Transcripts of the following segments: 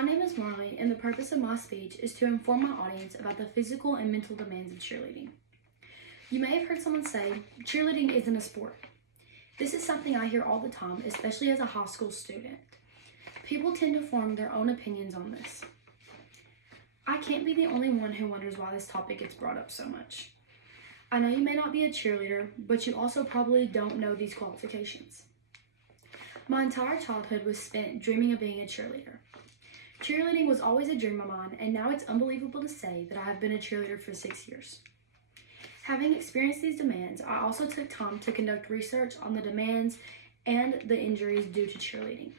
My name is Marlee, and the purpose of my speech is to inform my audience about the physical and mental demands of cheerleading. You may have heard someone say, cheerleading isn't a sport. This is something I hear all the time, especially as a high school student. People tend to form their own opinions on this. I can't be the only one who wonders why this topic gets brought up so much. I know you may not be a cheerleader, but you also probably don't know these qualifications. My entire childhood was spent dreaming of being a cheerleader. Cheerleading was always a dream of mine, and now it's unbelievable to say that I have been a cheerleader for 6 years. Having experienced these demands, I also took time to conduct research on the demands and the injuries due to cheerleading.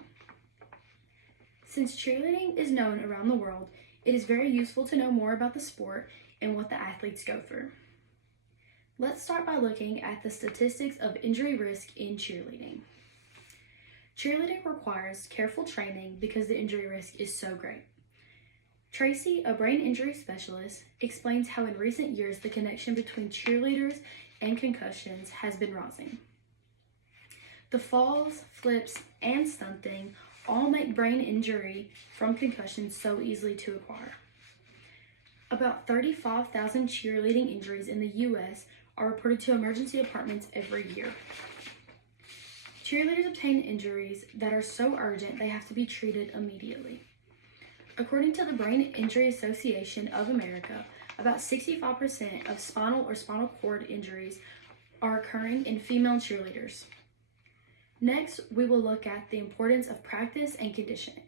Since cheerleading is known around the world, it is very useful to know more about the sport and what the athletes go through. Let's start by looking at the statistics of injury risk in cheerleading. Cheerleading requires careful training because the injury risk is so great. Tracy, a brain injury specialist, explains how in recent years the connection between cheerleaders and concussions has been rising. The falls, flips, and stunting all make brain injury from concussions so easily to acquire. About 35,000 cheerleading injuries in the U.S. are reported to emergency departments every year. Cheerleaders obtain injuries that are so urgent they have to be treated immediately. According to the Brain Injury Association of America, about 65% of spinal or spinal cord injuries are occurring in female cheerleaders. Next, we will look at the importance of practice and conditioning.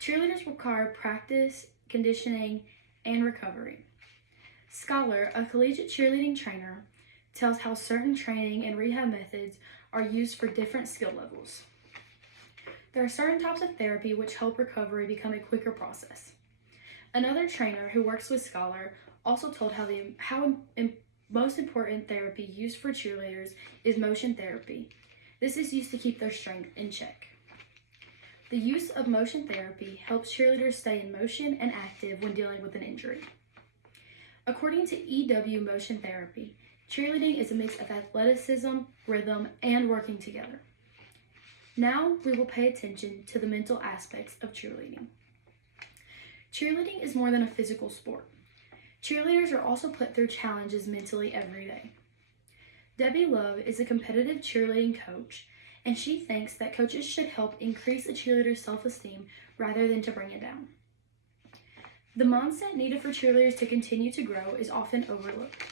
Cheerleaders require practice, conditioning, and recovery. Scholar, a collegiate cheerleading trainer, tells how certain training and rehab methods are used for different skill levels. There are certain types of therapy which help recovery become a quicker process. Another trainer who works with Scholar also told how most important therapy used for cheerleaders is motion therapy. This is used to keep their strength in check. The use of motion therapy helps cheerleaders stay in motion and active when dealing with an injury. According to EW Motion Therapy, cheerleading is a mix of athleticism, rhythm, and working together. Now we will pay attention to the mental aspects of cheerleading. Cheerleading is more than a physical sport. Cheerleaders are also put through challenges mentally every day. Debbie Love is a competitive cheerleading coach, and she thinks that coaches should help increase a cheerleader's self-esteem rather than to bring it down. The mindset needed for cheerleaders to continue to grow is often overlooked.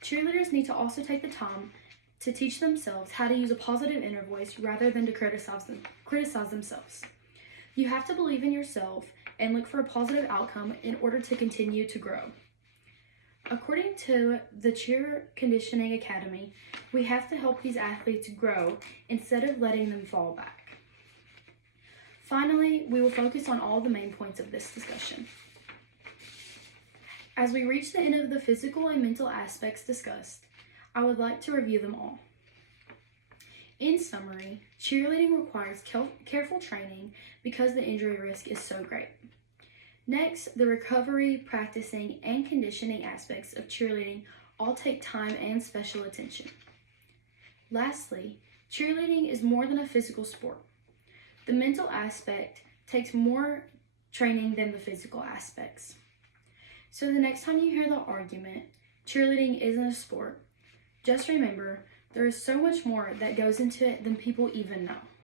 Cheerleaders need to also take the time to teach themselves how to use a positive inner voice rather than to criticize themselves. You have to believe in yourself and look for a positive outcome in order to continue to grow. According to the Cheer Conditioning Academy, we have to help these athletes grow instead of letting them fall back. Finally, we will focus on all the main points of this discussion. As we reach the end of the physical and mental aspects discussed, I would like to review them all. In summary, cheerleading requires careful training because the injury risk is so great. Next, the recovery, practicing, and conditioning aspects of cheerleading all take time and special attention. Lastly, cheerleading is more than a physical sport. The mental aspect takes more training than the physical aspects. So the next time you hear the argument, cheerleading isn't a sport, just remember there is so much more that goes into it than people even know.